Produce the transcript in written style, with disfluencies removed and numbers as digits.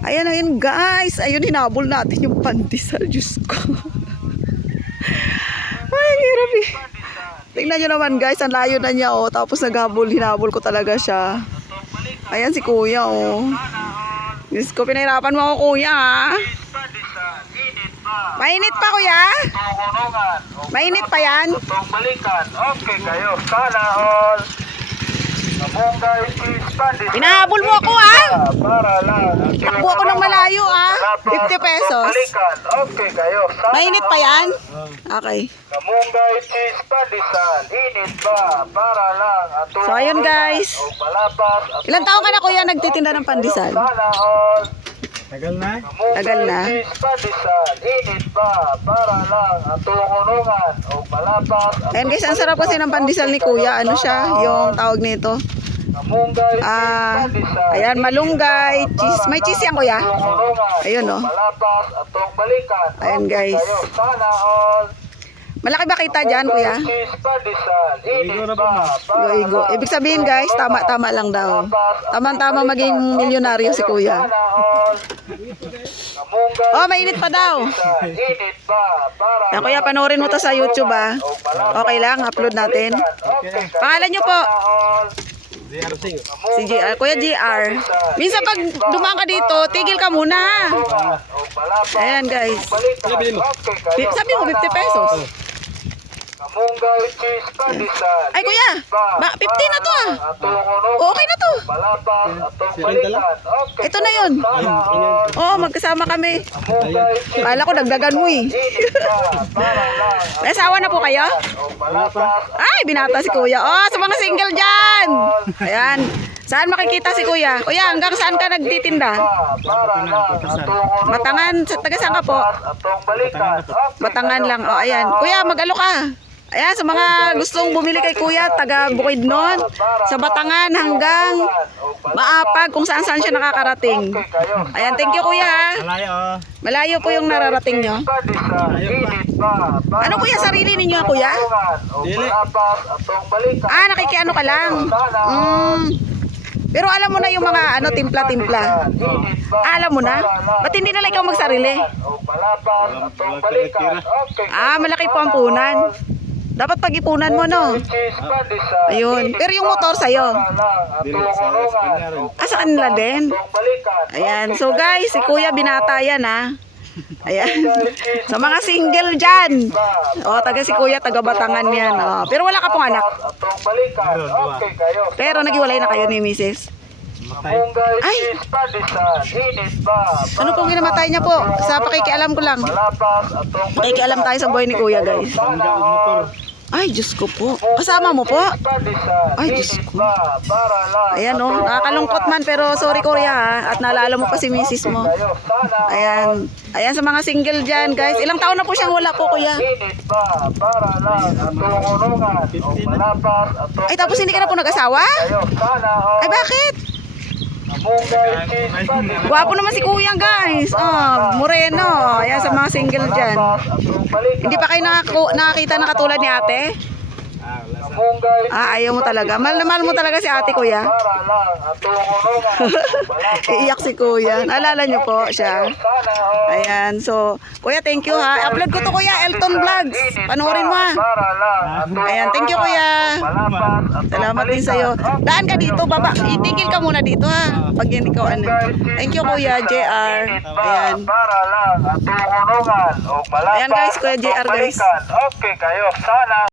Ayan, ayan guys. Ayun, hinabol natin yung pandesal. Diyos ko. Ay, hirap eh. Tingnan nyo naman guys, ang layo na niya oh. Tapos naghabol, hinabol ko talaga siya. Ayan si kuya oh. Diyos ko, pinahirapan mo ako kuya ha. Mainit pa kuya? Mainit pa yan? Okay kayo, sana all. Pinahabol mo ako ha? Para lang. Takbo ako ng malayo ha? 50 pesos. Okay kayo, sana Mainit pa yan? Okay. Kamunggay cheese pandesal, init ba? Para lang. So ayun guys. Ilang taon ka na kuya nagtitinda ng pandesal? Sana all. Tagal na? Tagal na. Cheese pandesal, init ba? Para lang. Ang tulungan o palapas. Ayan guys, ang sarap kasi ng pandesal ni kuya. Ano siya? Yung tawag nito. Kamunggay Ayan, malunggay. Cheese. May cheese yan kuya? Ayun oh. palapas atong balikan. Ayan guys. Sana all. Malaki ba kita dyan kuya? Cheese pandesal, init ba? Igo. Ibig sabihin guys, tama-tama lang daw. Tama-tama maging milyonaryo si kuya. Oh, mainit pa daw. Init ba? Para Yan kuya, panoorin mo to sa YouTube ah. Okay lang, upload natin. Pangalan nyo po? Si GR. Kuya GR. Minsan pag dumaan ka dito, tigil ka muna ha. Ayan guys. Sabi mo 50 pesos. Kamunggay cheese pandesal. Ay kuya, 50 na to ah. Okay na to. Palapas atong balikan. Okay. Ito na yun. Oo, magkasama kami. Kamunggay cheese Kala ko dagdagan mo eh. init ba? Para lang. May asawa na po kayo? O palapas Ay, binata si kuya. Oh, sa mga single dyan. Ayan. Saan makikita si kuya? Kuya, hanggang saan ka nagtitinda? para lang. Batangan. Taga saan ka po? Atong balikan. Okay. Batangan lang. Oh, ayan. Kuya, mag-alo ka. Ayan, sa mga gustong bumili kay kuya, taga Bukidnon, sa Batangan hanggang Maapag, kung saan-saan siya nakakarating. Ayan, thank you kuya ha. Malayo. Malayo po yung nararating nyo. Ano kuya, sarili ninyo kuya? Dili. Nakikiano ka lang. Pero alam mo na yung mga timpla-timpla. Alam mo na? Ba't hindi na lang ikaw magsarili? Malaki po ang punan. Dapat pag-ipunan mo, no? Ayun. Pero yung motor sa'yo. Sa kanila din. Ayan. So guys, si kuya binata yan ha. Ayan. Sa mga single dyan. Taga si kuya, taga Batangan yan. Pero wala ka pong anak. Pero nagiwalay na kayo ni Mrs. Ay! Ano pong ginamatay niya po? Sa pakikialam ko lang. Pakikialam tayo sa buhay ni kuya guys. Ay, Diyos ko po. Kasama mo po? Ay, Diyos ko. Ayan nakakalungkot man pero sorry kuya ha. At naalala mo pa si misis mo. Ayan. Ayan sa mga single dyan guys. Ilang taon na po siyang wala po kuya? Ay, tapos hindi ka na po nag-asawa? Ay, bakit? Gwapo naman si kuya guys. Moreno. Ayan sa mga single dyan. Hindi pa kayo nakakita na katulad ni ate? Ayaw mo talaga. Mahal na mahal mo talaga si ate kuya. Iiyak si kuya. Naalala niyo po siya. Ayan. So, kuya thank you ha. Upload ko to kuya. Elton Vlogs. Panoorin mo ha. Ayan. Thank you kuya. Salamat din sa'yo. Daan ka dito. Baba. Itigil ka muna dito ha. Pag yan ikaw ano. Thank you kuya. JR. Ayan. Ayan guys. Kuya JR guys. Okay kayo. Sana